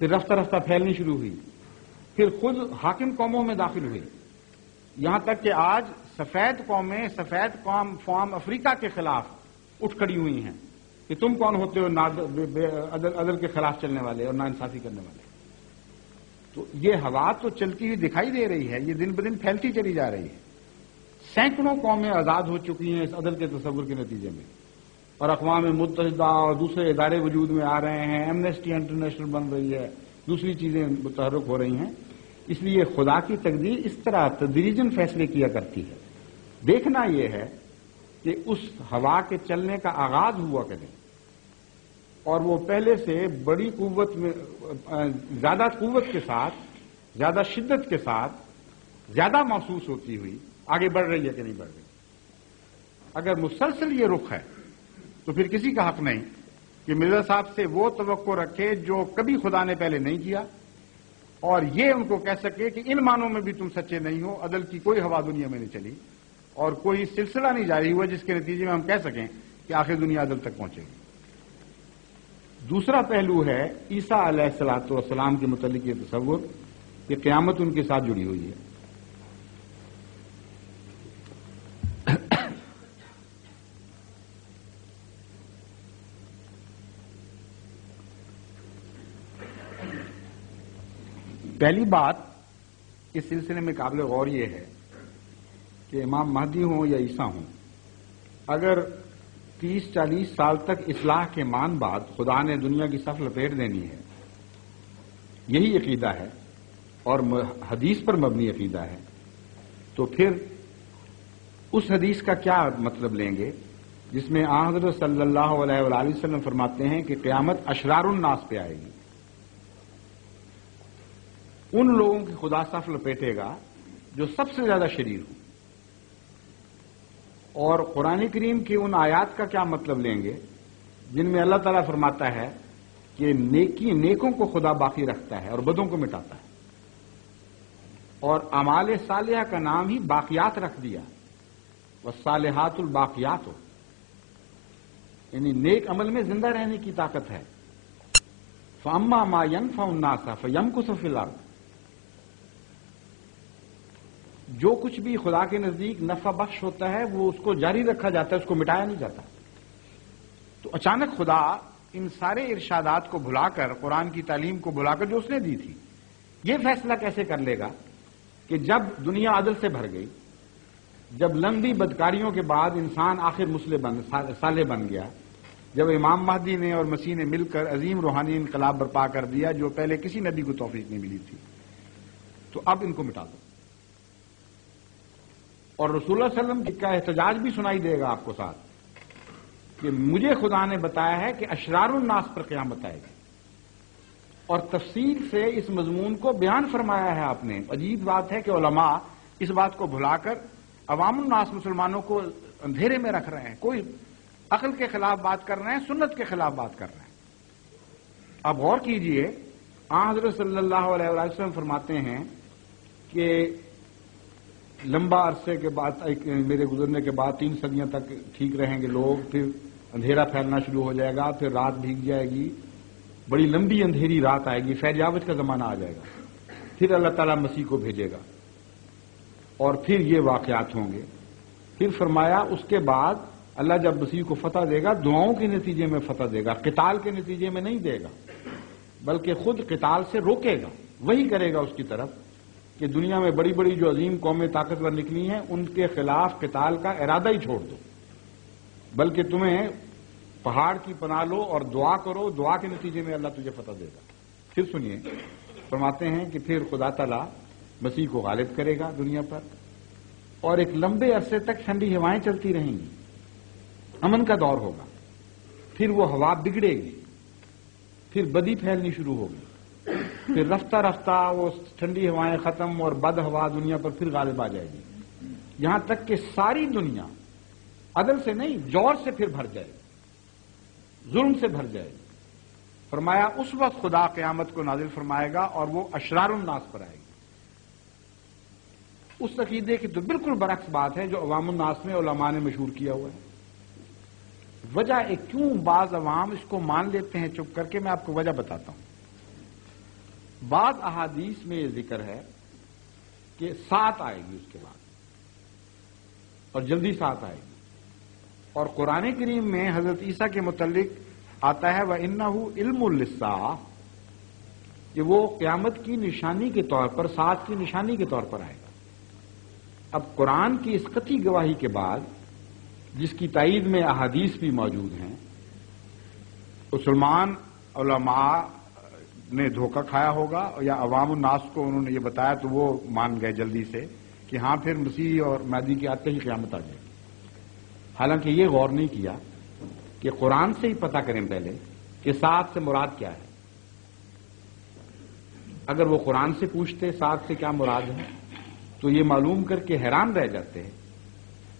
پھر رفتہ رفتہ پھیلنی شروع ہوئی، پھر خود حاکم قوموں میں داخل ہوئی، یہاں تک کہ آج سفید قومیں سفید قوم افریقہ کے خلاف اٹھ کھڑی ہوئی ہیں کہ تم کون ہوتے ہو عدل کے خلاف چلنے والے اور ناانصافی کرنے والے. تو یہ ہوا تو چلتی ہوئی دکھائی دے رہی ہے، یہ دن بدن پھیلتی چلی جا رہی ہے. سینکڑوں قومیں آزاد ہو چکی ہیں اس عدل کے تصور کے نتیجے میں، اور اقوام متحدہ اور دوسرے ادارے وجود میں آ رہے ہیں، ایمنسٹی انٹرنیشنل بن رہی ہے، دوسری چیزیں متحرک ہو رہی ہیں. اس لیے خدا کی تقدیر اس طرح تدریجاً فیصلے کیا کرتی ہے. دیکھنا یہ ہے کہ اس ہوا کے چلنے کا آغاز ہوا کرے اور وہ پہلے سے بڑی قوت میں زیادہ قوت کے ساتھ، زیادہ شدت کے ساتھ، زیادہ محسوس ہوتی ہوئی آگے بڑھ رہی ہے کہ نہیں بڑھ رہی. اگر مسلسل یہ رخ ہے تو پھر کسی کا حق نہیں کہ مرزا صاحب سے وہ توقع رکھے جو کبھی خدا نے پہلے نہیں کیا، اور یہ ان کو کہہ سکے کہ ان معنوں میں بھی تم سچے نہیں ہو، عدل کی کوئی ہوا دنیا میں نہیں چلی اور کوئی سلسلہ نہیں جاری ہوا جس کے نتیجے میں ہم کہہ سکیں کہ آخر دنیا عدل تک پہنچے گی. دوسرا پہلو ہے عیسیٰ علیہ الصلوۃ والسلام کے متعلق یہ تصور کہ قیامت ان کے ساتھ جڑی ہوئی ہے. پہلی بات اس سلسلے میں قابل غور یہ ہے کہ امام مہدی ہوں یا عیسیٰ ہوں، اگر 30-40 سال تک اصلاح کے مان بعد خدا نے دنیا کی صف لپیٹ دینی ہے، یہی عقیدہ ہے اور حدیث پر مبنی عقیدہ ہے، تو پھر اس حدیث کا کیا مطلب لیں گے جس میں حضرت صلی اللہ علیہ وآلہ وسلم فرماتے ہیں کہ قیامت اشرار الناس پہ آئے گی. ان لوگوں کی خدا صف لپیٹے گا جو سب سے زیادہ شریر ہوں. اور قرآن کریم کی ان آیات کا کیا مطلب لیں گے جن میں اللہ تعالیٰ فرماتا ہے کہ نیکوں کو خدا باقی رکھتا ہے اور بدوں کو مٹاتا ہے، اور اعمال صالحہ کا نام ہی باقیات رکھ دیا، والصالحات الباقیات، یعنی نیک عمل میں زندہ رہنے کی طاقت ہے. فَأَمَّا مَا يَنْفَعُ النَّاسَ فَيَمْكُثُ فِي الْأَرْضِ، جو کچھ بھی خدا کے نزدیک نفع بخش ہوتا ہے وہ اس کو جاری رکھا جاتا ہے، اس کو مٹایا نہیں جاتا. تو اچانک خدا ان سارے ارشادات کو بھلا کر، قرآن کی تعلیم کو بھلا کر جو اس نے دی تھی، یہ فیصلہ کیسے کر لے گا کہ جب دنیا عدل سے بھر گئی، جب لمبی بدکاریوں کے بعد انسان آخر صالح بن گیا، جب امام مہدی نے اور مسیح نے مل کر عظیم روحانی انقلاب برپا کر دیا جو پہلے کسی نبی کو توفیق نہیں ملی تھی، تو اب ان کو مٹا دو. اور رسول اللہ صلی اللہ علیہ وسلم کا احتجاج بھی سنائی دے گا آپ کو ساتھ کہ مجھے خدا نے بتایا ہے کہ اشرار الناس پر قیامت آئے گی، اور تفصیل سے اس مضمون کو بیان فرمایا ہے آپ نے. عجیب بات ہے کہ علماء اس بات کو بھلا کر عوام الناس مسلمانوں کو اندھیرے میں رکھ رہے ہیں، کوئی عقل کے خلاف بات کر رہے ہیں، سنت کے خلاف بات کر رہے ہیں. اب غور کیجئے، حضرت صلی اللہ علیہ وسلم فرماتے ہیں کہ لمبا عرصے کے بعد، میرے گزرنے کے بعد 3 صدیاں تک ٹھیک رہیں گے لوگ، پھر اندھیرا پھیلنا شروع ہو جائے گا، پھر رات بھیگ جائے گی، بڑی لمبی اندھیری رات آئے گی، فیض کا زمانہ آ جائے گا، پھر اللہ تعالیٰ مسیح کو بھیجے گا اور پھر یہ واقعات ہوں گے. پھر فرمایا اس کے بعد اللہ جب مسیح کو فتح دے گا دعاؤں کے نتیجے میں فتح دے گا، قتال کے نتیجے میں نہیں دے گا، بلکہ خود قتال سے روکے گا، وہی کرے گا اس کی طرف کہ دنیا میں بڑی بڑی جو عظیم قومیں طاقتور نکلی ہیں ان کے خلاف قتال کا ارادہ ہی چھوڑ دو، بلکہ تمہیں پہاڑ کی پناہ لو اور دعا کرو، دعا کے نتیجے میں اللہ تجھے فتح دے گا. پھر سنیے، فرماتے ہیں کہ پھر خدا تعالیٰ مسیح کو غالب کرے گا دنیا پر، اور ایک لمبے عرصے تک ٹھنڈی ہوائیں چلتی رہیں گی، امن کا دور ہوگا. پھر وہ ہوا بگڑے گی، پھر بدی پھیلنی شروع ہوگی، پھر رفتہ رفتہ وہ ٹھنڈی ہوائیں ختم اور بد ہوا دنیا پر پھر غالب آ جائے گی، یہاں تک کہ ساری دنیا عدل سے نہیں جور سے پھر بھر جائے گی، ظلم سے بھر جائے گی. فرمایا اس وقت خدا قیامت کو نازل فرمائے گا اور وہ اشرار الناس پر آئے گی. اس عقیدے کی تو بالکل برعکس بات ہے جو عوام الناس میں علماء نے مشہور کیا ہوا ہے. وجہ کیوں بعض عوام اس کو مان لیتے ہیں چپ کر کے، میں آپ کو وجہ بتاتا ہوں. بعض احادیث میں یہ ذکر ہے کہ سات آئے گی اس کے بعد، اور جلدی سات آئے گی، اور قرآن کریم میں حضرت عیسیٰ کے متعلق آتا ہے وَإِنَّهُ عِلْمٌ لِلسَّاعَةِ، کہ وہ قیامت کی نشانی کے طور پر، سات کی نشانی کے طور پر آئے گا۔ اب قرآن کی اس قطعی گواہی کے بعد، جس کی تائید میں احادیث بھی موجود ہیں، مسلمان علماء نے دھوکہ کھایا ہوگا یا عوام الناس کو انہوں نے یہ بتایا تو وہ مان گئے جلدی سے کہ ہاں پھر مسیح اور مہدی کے آتے ہی قیامت آ جائے گی۔ حالانکہ یہ غور نہیں کیا کہ قرآن سے ہی پتہ کریں پہلے کہ سات سے مراد کیا ہے۔ اگر وہ قرآن سے پوچھتے سات سے کیا مراد ہے تو یہ معلوم کر کے حیران رہ جاتے ہیں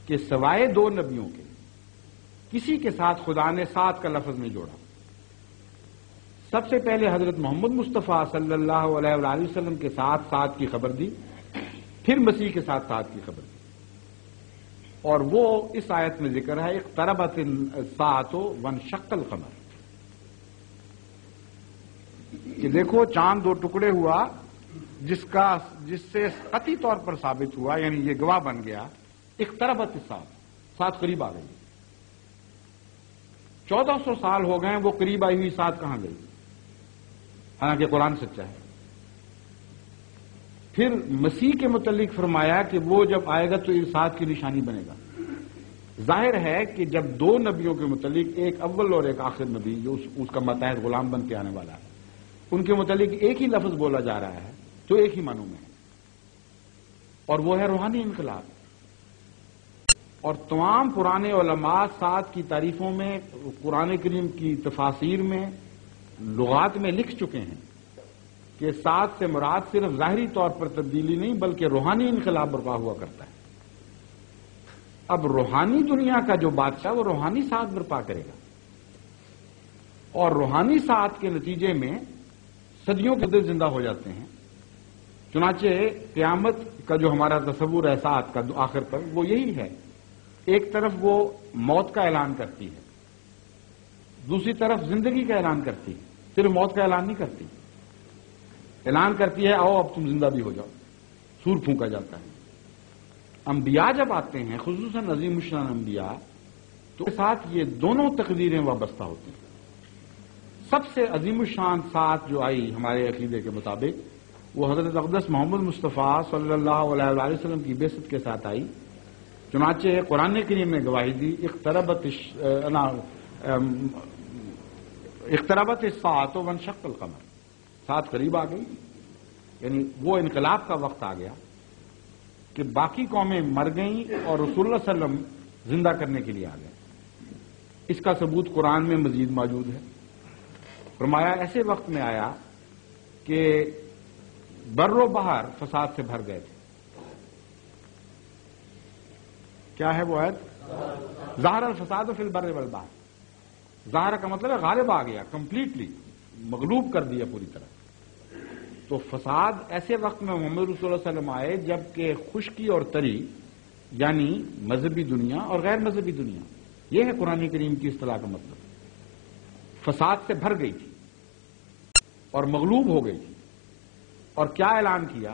کہ سوائے دو نبیوں کے کسی کے ساتھ خدا نے سات کا لفظ نہیں جوڑا۔ سب سے پہلے حضرت محمد مصطفیٰ صلی اللہ علیہ وآلہ وسلم کے ساتھ سات کی خبر دی، پھر مسیح کے ساتھ سات کی خبر دی، اور وہ اس آیت میں ذکر ہے اقتربت الساعۃ وانشق القمر، کہ دیکھو چاند دو ٹکڑے ہوا، جس سے قطعی طور پر ثابت ہوا، یعنی یہ گواہ بن گیا، اقتربت الساعۃ، سات قریب آ گئی۔ 1400 سال ہو گئے وہ قریب آئی ہوئی سات کہاں گئی؟ حالانکہ قرآن سچا ہے۔ پھر مسیح کے متعلق فرمایا کہ وہ جب آئے گا تو یہ سات کی نشانی بنے گا۔ ظاہر ہے کہ جب دو نبیوں کے متعلق، ایک اول اور ایک آخر نبی جو اس کا ماتحت غلام بن کے آنے والا ہے، ان کے متعلق ایک ہی لفظ بولا جا رہا ہے تو ایک ہی معنوں میں ہے، اور وہ ہے روحانی انقلاب۔ اور تمام پرانے علماء سات کی تعریفوں میں، قرآن کریم کی تفاسیر میں، لغات میں لکھ چکے ہیں کہ سات سے مراد صرف ظاہری طور پر تبدیلی نہیں بلکہ روحانی انقلاب برپا ہوا کرتا ہے۔ اب روحانی دنیا کا جو بادشاہ وہ روحانی سات برپا کرے گا، اور روحانی سات کے نتیجے میں صدیوں کے دل زندہ ہو جاتے ہیں۔ چنانچہ قیامت کا جو ہمارا تصور ہے سات کا آخر پر، وہ یہی ہے، ایک طرف وہ موت کا اعلان کرتی ہے، دوسری طرف زندگی کا اعلان کرتی ہے، صرف موت کا اعلان نہیں کرتی، اعلان کرتی ہے آؤ اب تم زندہ بھی ہو جاؤ، سور پھونکا جاتا ہے۔ انبیاء جب آتے ہیں، خصوصاً عظیم الشان انبیاء، تو اس کے ساتھ یہ دونوں تقدیریں وابستہ ہوتی ہیں۔ سب سے عظیم الشان سات جو آئی ہمارے عقیدے کے مطابق وہ حضرت اقدس محمد مصطفیٰ صلی اللہ علیہ وآلہ وسلم کی بعثت کے ساتھ آئی۔ چنانچہ قرآن کریم نے گواہی دی اقتربت الساعۃ وانشق القمر، سات قریب آ گئی، یعنی وہ انقلاب کا وقت آ گیا کہ باقی قومیں مر گئیں اور رسول اللہ صلی اللہ علیہ وسلم زندہ کرنے کے لیے آ گئے۔ اس کا ثبوت قرآن میں مزید موجود ہے۔ فرمایا ایسے وقت میں آیا کہ بر و بحر فساد سے بھر گئے تھے۔ کیا ہے وہ آیت؟ ظاہر الفساد فی البر والبحر، ظاہر کا مطلب ہے غالب آ گیا، کمپلیٹلی مغلوب کر دیا پوری طرح۔ تو فساد ایسے وقت میں محمد رسول اللہ صلی اللہ علیہ وسلم آئے جبکہ خشکی اور تری، یعنی مذہبی دنیا اور غیر مذہبی دنیا، یہ ہے قرآن کریم کی اصطلاح کا مطلب، فساد سے بھر گئی تھی اور مغلوب ہو گئی تھی۔ اور کیا اعلان کیا؟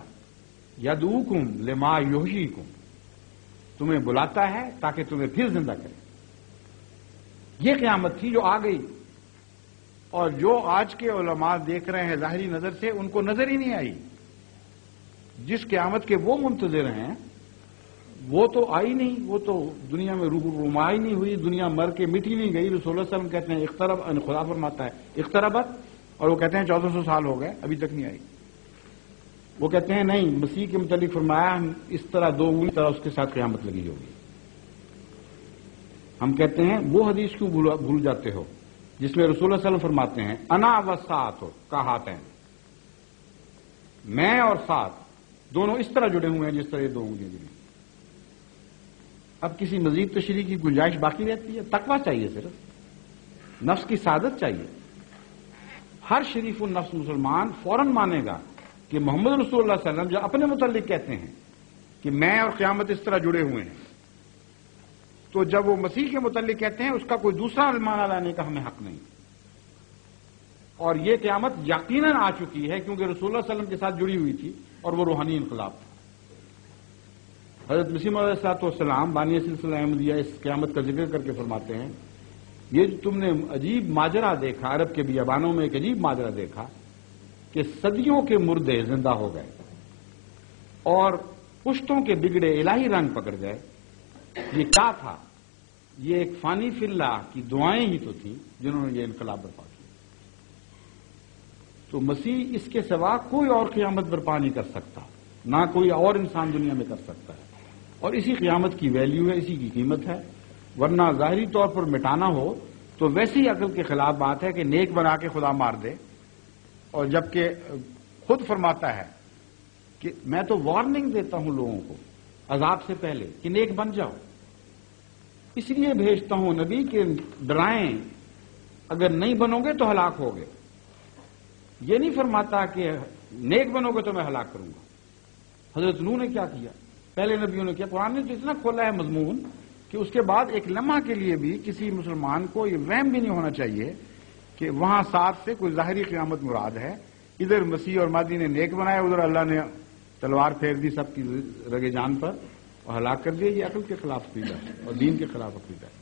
یدعوکم لما یحییکم، تمہیں بلاتا ہے تاکہ تمہیں پھر زندہ کرے۔ یہ قیامت تھی جو آ گئی، اور جو آج کے علماء دیکھ رہے ہیں ظاہری نظر سے، ان کو نظر ہی نہیں آئی۔ جس قیامت کے وہ منتظر ہیں وہ تو آئی نہیں، وہ تو دنیا میں رونمائی نہیں ہوئی، دنیا مر کے مٹی نہیں گئی۔ رسول اللہ صلی اللہ علیہ وسلم کہتے ہیں اقترب، خدا فرماتا ہے اقتربت، اور وہ کہتے ہیں 1400 سال ہو گئے ابھی تک نہیں آئی۔ وہ کہتے ہیں نہیں، مسیح کے متعلق فرمایا اس طرح دو انگلی طرح اس کے ساتھ قیامت لگی ہوگی۔ ہم کہتے ہیں وہ حدیث کیوں بھول جاتے ہو جس میں رسول اللہ صلی اللہ علیہ وسلم فرماتے ہیں انا والساعۃ کہاتین، میں اور سات دونوں اس طرح جڑے ہوئے ہیں جس طرح یہ دو انگلیاں جڑی۔ اب کسی مزید تشریح کی گنجائش باقی رہتی ہے؟ تقویٰ چاہیے، صرف نفس کی سعادت چاہیے۔ ہر شریف النفس مسلمان فوراً مانے گا کہ محمد رسول اللہ صلی اللہ علیہ وسلم جو اپنے متعلق کہتے ہیں کہ میں اور قیامت اس طرح جڑے ہوئے ہیں، تو جب وہ مسیح کے متعلق کہتے ہیں اس کا کوئی دوسرا معنی لانے کا ہمیں حق نہیں۔ اور یہ قیامت یقیناً آ چکی ہے کیونکہ رسول اللہ صلی اللہ علیہ وسلم کے ساتھ جڑی ہوئی تھی اور وہ روحانی انقلاب تھا۔ حضرت مسیح موعود علیہ السلام بانی سلسلہ احمدیہ اس قیامت کا ذکر کر کے فرماتے ہیں، یہ جو تم نے عجیب ماجرا دیکھا، عرب کے بیابانوں میں ایک عجیب ماجرا دیکھا کہ صدیوں کے مردے زندہ ہو گئے اور پشتوں کے بگڑے الہی رنگ پکڑ گئے۔ یہ کیا تھا؟ یہ ایک فانی فی اللہ کی دعائیں ہی تو تھیں جنہوں نے یہ انقلاب برپا کیا۔ تو مسیح اس کے سوا کوئی اور قیامت برپا نہیں کر سکتا، نہ کوئی اور انسان دنیا میں کر سکتا ہے، اور اسی قیامت کی ویلیو ہے، اسی کی قیمت ہے۔ ورنہ ظاہری طور پر مٹانا ہو تو ویسی عقل کے خلاف بات ہے کہ نیک بنا کے خدا مار دے، اور جبکہ خود فرماتا ہے کہ میں تو وارننگ دیتا ہوں لوگوں کو عذاب سے پہلے کہ نیک بن جاؤ، اس لیے بھیجتا ہوں نبی کہ ڈرائیں، اگر نہیں بنو گے تو ہلاک ہوگے۔ یہ نہیں فرماتا کہ نیک بنو گے تو میں ہلاک کروں گا۔ حضرت نوح نے کیا کیا، پہلے نبیوں نے کیا۔ قرآن نے تو اتنا کھولا ہے مضمون کہ اس کے بعد ایک لمحہ کے لیے بھی کسی مسلمان کو یہ وہم بھی نہیں ہونا چاہیے کہ وہاں ساتھ سے کوئی ظاہری قیامت مراد ہے۔ ادھر مسیح اور مہدی نے نیک بنایا، ادھر اللہ نے تلوار پھیر دی سب کی رگے جان پر اور ہلاک کر دیا۔ یہ عقل کے خلاف عقیدہ ہے اور دین کے خلاف عقیدہ ہے۔